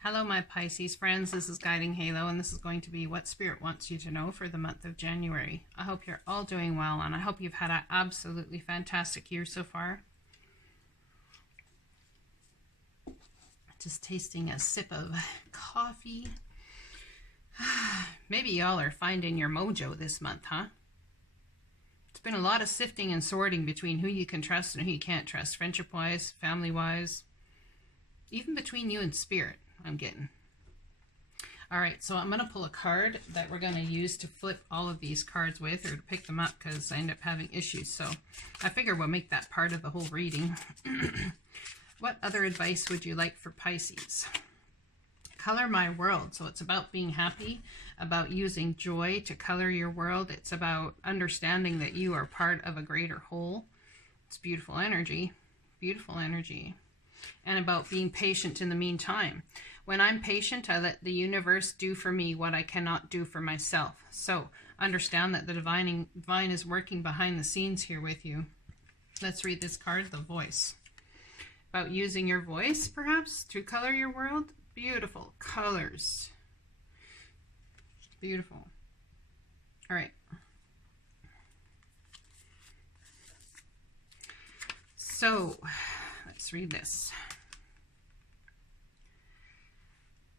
Hello, my Pisces friends. This is Guiding Halo, and this is going to be what Spirit wants you to know for the month of January. I hope you're all doing well, and I hope you've had an absolutely fantastic year so far. Just tasting a sip of coffee. Maybe y'all are finding your mojo this month, huh? It's been a lot of sifting and sorting between who you can trust and who you can't trust, friendship-wise, family-wise, even between you and Spirit. I'm getting. All right, so I'm going to pull a card that we're going to use to flip all of these cards with, or to pick them up, because I end up having issues. So I figure we'll make that part of the whole reading. What other advice would you like for Pisces? Color my world. So it's about being happy, about using joy to color your world. It's about understanding that you are part of a greater whole. It's beautiful energy. Beautiful energy. And about being patient in the meantime. When I'm patient, I let the universe do for me what I cannot do for myself. So understand that the divine is working behind the scenes here with you. Let's read this card, the voice. About using your voice, perhaps, to color your world. Beautiful colors. Beautiful. All right. So let's read this.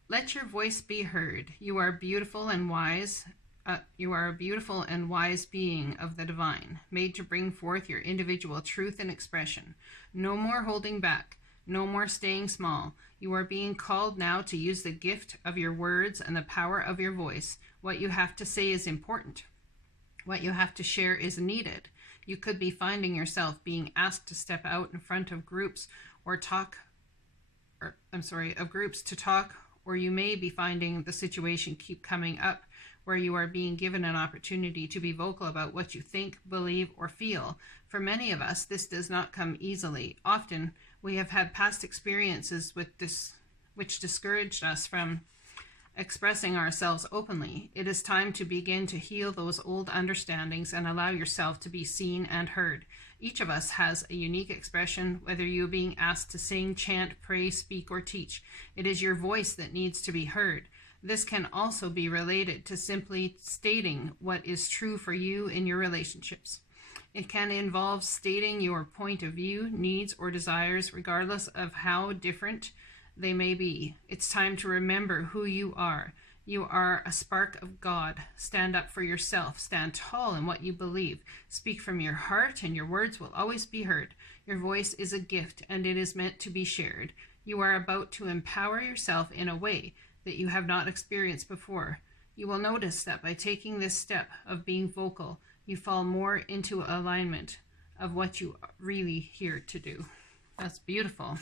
Let your voice be heard. You are beautiful and wise. You are a beautiful and wise being of the divine, made to bring forth your individual truth and expression. No more holding back. No more staying small. You are being called now to use the gift of your words and the power of your voice. What you have to say is important. What you have to share is needed. You could be finding yourself being asked to step out in front of groups to talk, or you may be finding the situation keep coming up where you are being given an opportunity to be vocal about what you think, believe, or feel. For many of us, this does not come easily. Often, we have had past experiences which discouraged us from expressing ourselves openly. It is time to begin to heal those old understandings and allow yourself to be seen and heard. Each of us has a unique expression, whether you're being asked to sing, chant, pray, speak, or teach. It is your voice that needs to be heard. This can also be related to simply stating what is true for you in your relationships. It can involve stating your point of view, needs, or desires, regardless of how different they may be. It's time to remember who you are. You are a spark of God. Stand up for yourself. Stand tall in what you believe. Speak from your heart, and your words will always be heard. Your voice is a gift, and it is meant to be shared. You are about to empower yourself in a way that you have not experienced before. You will notice that by taking this step of being vocal, you fall more into alignment of what you are really here to do. That's beautiful.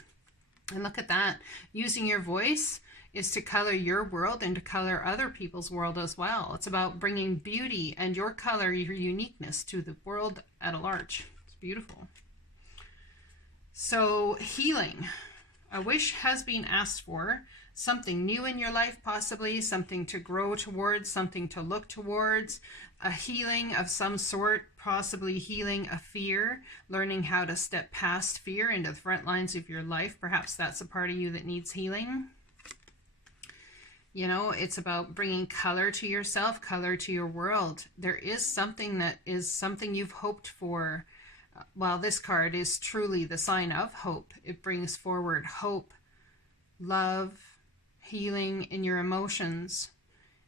And look at that. Using your voice is to color your world and to color other people's world as well. It's about bringing beauty and your color, your uniqueness to the world at large. It's beautiful. So healing. A wish has been asked for. Something new in your life, possibly. Something to grow towards. Something to look towards. A healing of some sort, possibly healing a fear, learning how to step past fear into the front lines of your life. Perhaps that's a part of you that needs healing. You know, it's about bringing color to yourself, color to your world. There is something that is something you've hoped for. While this card is truly the sign of hope, it brings forward hope, love, healing in your emotions.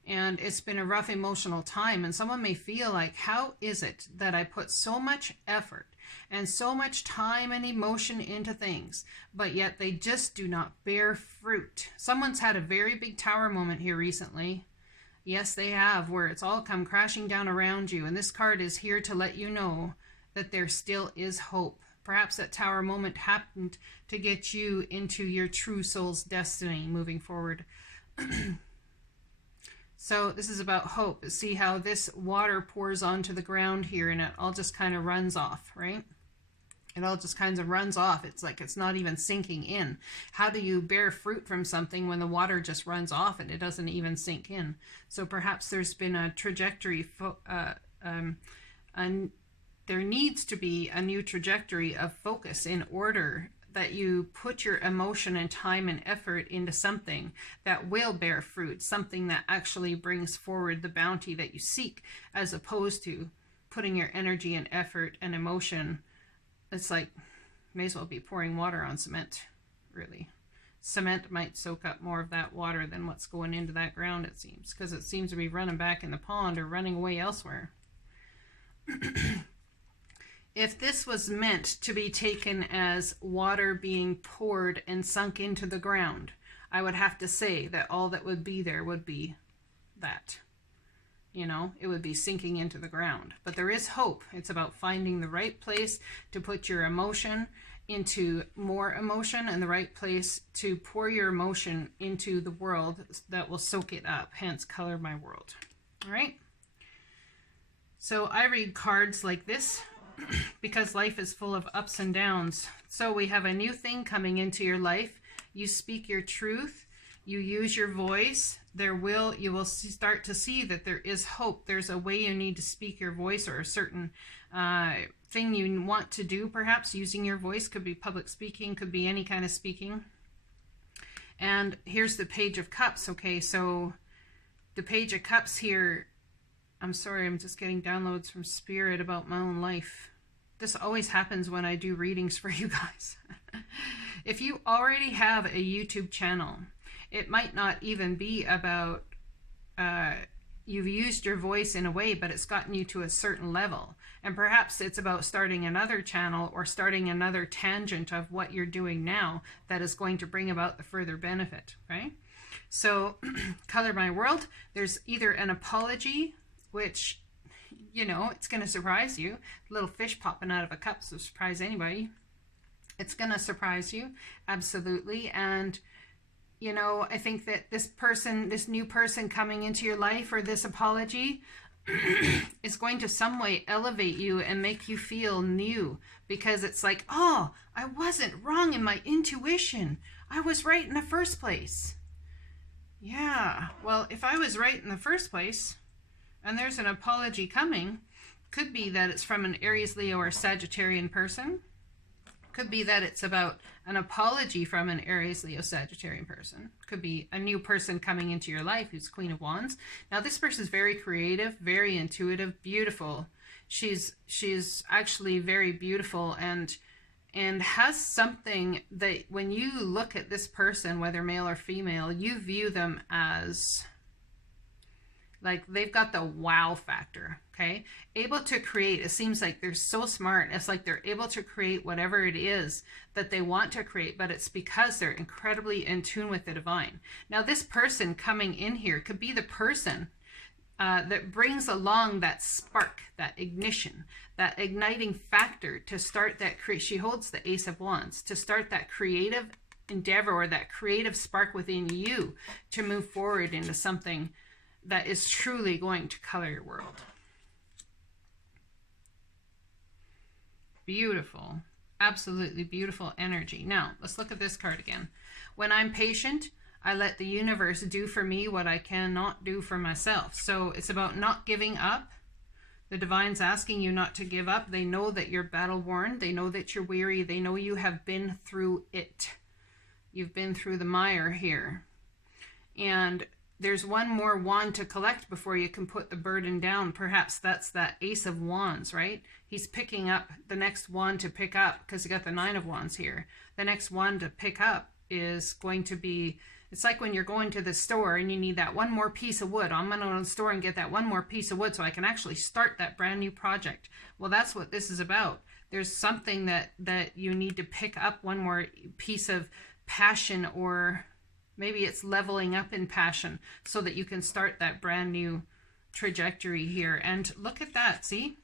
And it's been a rough emotional time, and someone may feel like, how is it that I put so much effort and so much time and emotion into things, but yet they just do not bear fruit? Someone's had a very big tower moment here recently. Yes, they have, where it's all come crashing down around you. And this card is here to let you know that there still is hope. Perhaps that tower moment happened to get you into your true soul's destiny moving forward. So this is about hope. See how this water pours onto the ground here, and it all just kind of runs off, right? It all just kind of runs off. It's like it's not even sinking in. How do you bear fruit from something when the water just runs off and it doesn't even sink in? So perhaps there's been a trajectory, there needs to be a new trajectory of focus in order that you put your emotion and time and effort into something that will bear fruit, something that actually brings forward the bounty that you seek, as opposed to putting your energy and effort and emotion. It's like, may as well be pouring water on cement, really. Cement might soak up more of that water than what's going into that ground, it seems, because it seems to be running back in the pond or running away elsewhere. If this was meant to be taken as water being poured and sunk into the ground, I would have to say that all that would be there would be that. You know, it would be sinking into the ground. But there is hope. It's about finding the right place to put your emotion into more emotion, and the right place to pour your emotion into the world that will soak it up. Hence, color my world. All right? So I read cards like this because life is full of ups and downs. So we have a new thing coming into your life. You speak your truth. You use your voice. You will start to see that there is hope. There's a way you need to speak your voice, or a certain thing you want to do, perhaps using your voice. Could be public speaking, could be any kind of speaking. And here's the Page of Cups. Okay, so the Page of Cups here, I'm sorry, I'm just getting downloads from Spirit about my own life. This always happens when I do readings for you guys. If you already have a YouTube channel, it might not even be about you've used your voice in a way, but it's gotten you to a certain level. And perhaps it's about starting another channel or starting another tangent of what you're doing now that is going to bring about the further benefit, right? So, color my world. There's either an apology, which, you know, it's going to surprise you. A little fish popping out of a cup, so surprise anybody. It's going to surprise you, absolutely. And, you know, I think that this new person coming into your life, or this apology, is going to some way elevate you and make you feel new, because it's like, oh, I wasn't wrong in my intuition. I was right in the first place. Yeah, well, if I was right in the first place, and there's an apology coming, could be that it's from an Aries, Leo, or Sagittarian person. Could be that it's about an apology from an Aries, Leo, Sagittarian person. Could be a new person coming into your life who's Queen of Wands. Now, this person is very creative, very intuitive, beautiful. She's actually very beautiful, and has something that when you look at this person, whether male or female, you view them as like they've got the wow factor, okay? Able to create. It seems like they're so smart. It's like they're able to create whatever it is that they want to create, but it's because they're incredibly in tune with the divine. Now, this person coming in here could be the person that brings along that spark, that ignition, that igniting factor to start that she holds the Ace of Wands, to start that creative endeavor, or that creative spark within you to move forward into something that is truly going to color your world. Beautiful. Absolutely beautiful energy. Now, let's look at this card again. When I'm patient, I let the universe do for me what I cannot do for myself. So it's about not giving up. The divine's asking you not to give up. They know that you're battle-worn. They know that you're weary. They know you have been through it. You've been through the mire here. And there's one more wand to collect before you can put the burden down. Perhaps that's that Ace of Wands, right? He's picking up the next wand to pick up, because you got the Nine of Wands here. The next wand to pick up is going to be, it's like when you're going to the store and you need that one more piece of wood. I'm going to go to the store and get that one more piece of wood so I can actually start that brand new project. Well, that's what this is about. There's something that you need to pick up, one more piece of passion, or maybe it's leveling up in passion so that you can start that brand new trajectory here. And look at that, see?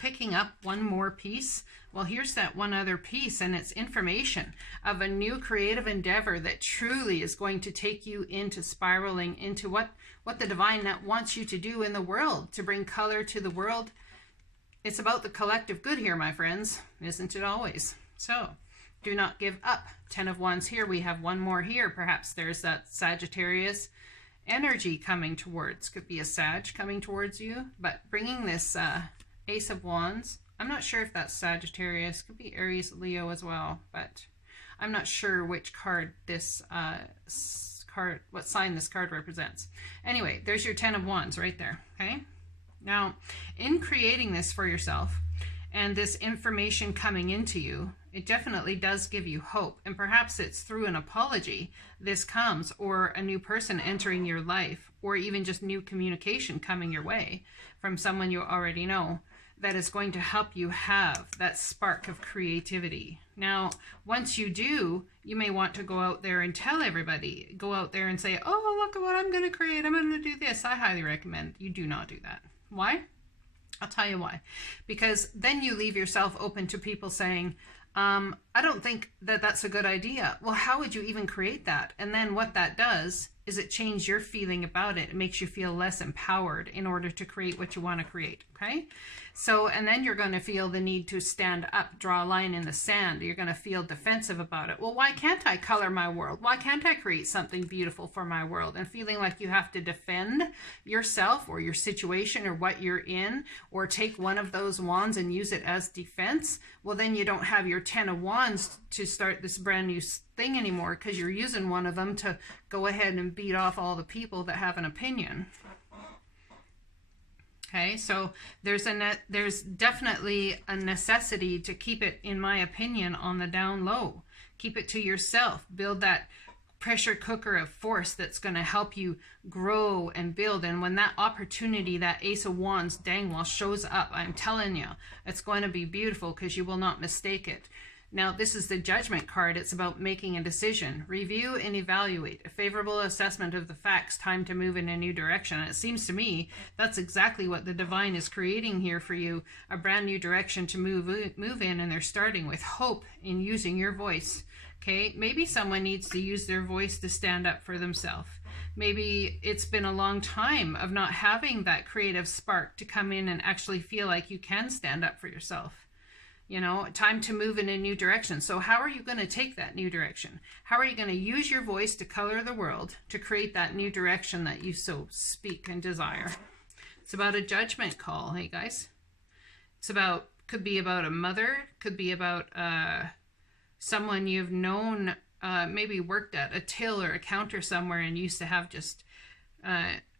picking up one more piece. Well, here's that one other piece, and it's information of a new creative endeavor that truly is going to take you into spiraling into what the divine net wants you to do in the world, to bring color to the world. It's about the collective good here, my friends, isn't it always? So do not give up. 10 of Wands here. We have one more here. Perhaps there's that Sagittarius energy coming towards. Could be a Sag coming towards you, but bringing this Ace of Wands. I'm not sure if that's Sagittarius. Could be Aries, Leo as well, but I'm not sure which card this what sign this card represents. Anyway, there's your 10 of Wands right there. Okay. Now, in creating this for yourself and this information coming into you, it definitely does give you hope. And perhaps it's through an apology this comes, or a new person entering your life, or even just new communication coming your way from someone you already know, that is going to help you have that spark of creativity. Now, once you do, you may want to go out there and tell everybody. Go out there and say, oh, look at what I'm going to create. I'm going to do this. I highly recommend you do not do that. Why? I'll tell you why. Because then you leave yourself open to people saying, I don't think that that's a good idea. Well, how would you even create that? And then what that does is it changes your feeling about it. It makes you feel less empowered in order to create what you want to create. Okay. So, and then you're going to feel the need to stand up, draw a line in the sand. You're going to feel defensive about it. Well, why can't I color my world? Why can't I create something beautiful for my world? And feeling like you have to defend yourself or your situation or what you're in, or take one of those wands and use it as defense. Well, then you don't have your 10 of Wands to start this brand new thing anymore, because you're using one of them to go ahead and beat off all the people that have an opinion. Okay, so there's definitely a necessity to keep it, in my opinion, on the down low. Keep it to yourself. Build that pressure cooker of force that's going to help you grow and build. And when that opportunity, that Ace of Wands dang well shows up, I'm telling you, it's going to be beautiful, because you will not mistake it. Now, this is the Judgment card. It's about making a decision. Review and evaluate. A favorable assessment of the facts. Time to move in a new direction. And it seems to me that's exactly what the divine is creating here for you. A brand new direction to move in, and they're starting with hope in using your voice. Okay, maybe someone needs to use their voice to stand up for themselves. Maybe it's been a long time of not having that creative spark to come in and actually feel like you can stand up for yourself. You know, time to move in a new direction. So how are you going to take that new direction? How are you going to use your voice to color the world, to create that new direction that you so speak and desire? It's about a judgment call, hey guys. It's about, could be about a mother, could be about someone you've known, maybe worked at a till or a counter somewhere and used to have just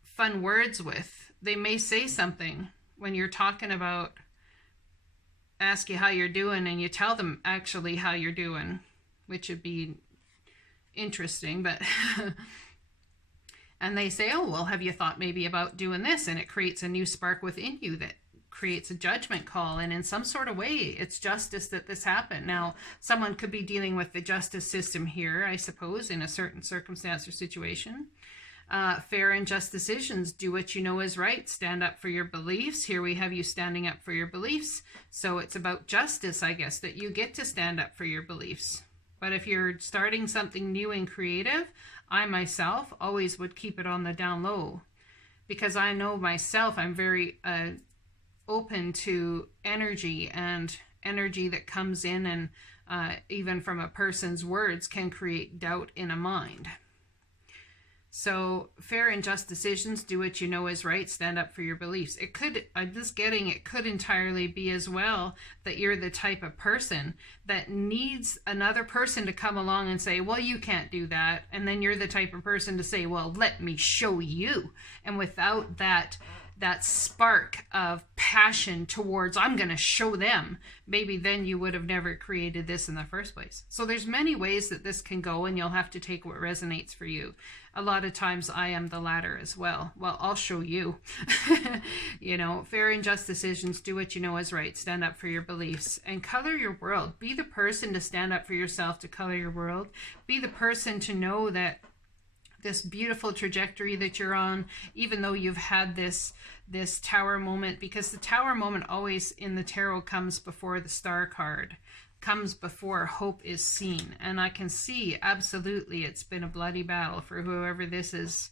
fun words with. They may say something when you're talking about, ask you how you're doing, and you tell them actually how you're doing, which would be interesting, but and they say, oh, well, have you thought maybe about doing this? And it creates a new spark within you that creates a judgment call. And in some sort of way, it's justice that this happened. Now, someone could be dealing with the justice system here, I suppose, in a certain circumstance or situation. Fair and just decisions. Do what you know is right. Stand up for your beliefs. Here we have you standing up for your beliefs. So it's about justice, I guess, that you get to stand up for your beliefs. But if you're starting something new and creative, I myself always would keep it on the down low, because I know myself, I'm very open to energy, and energy that comes in and even from a person's words can create doubt in a mind. So fair and just decisions. Do what you know is right. Stand up for your beliefs. It could, I'm just getting, it could entirely be as well that you're the type of person that needs another person to come along and say, well, you can't do that. And then you're the type of person to say, well, let me show you. And without that spark of passion towards, I'm going to show them, maybe then you would have never created this in the first place. So there's many ways that this can go, and you'll have to take what resonates for you. A lot of times I am the latter as well. Well, I'll show you. You know, fair and just decisions. Do what you know is right. Stand up for your beliefs and color your world. Be the person to stand up for yourself, to color your world. Be the person to know that this beautiful trajectory that you're on, even though you've had this Tower moment, because the Tower moment always in the tarot comes before the Star card, comes before hope is seen. And I can see absolutely it's been a bloody battle for whoever this is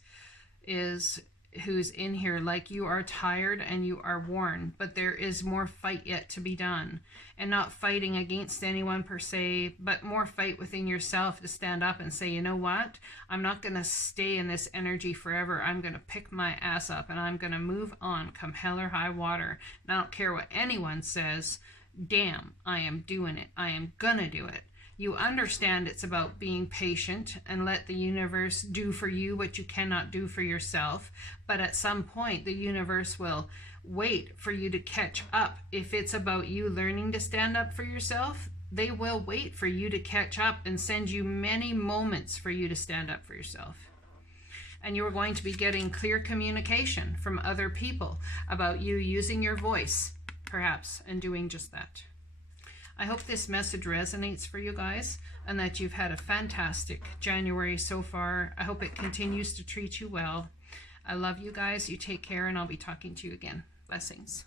who's in here. Like, you are tired and you are worn, but there is more fight yet to be done, and not fighting against anyone per se, but more fight within yourself to stand up and say, you know what, I'm not going to stay in this energy forever. I'm going to pick my ass up and I'm going to move on come hell or high water. And I don't care what anyone says. Damn, I am doing it. I am gonna do it. You understand it's about being patient and let the universe do for you what you cannot do for yourself. But at some point, the universe will wait for you to catch up. If it's about you learning to stand up for yourself, they will wait for you to catch up and send you many moments for you to stand up for yourself. And you're going to be getting clear communication from other people about you using your voice, perhaps, and doing just that. I hope this message resonates for you guys, and that you've had a fantastic January so far. I hope it continues to treat you well. I love you guys. You take care, and I'll be talking to you again. Blessings.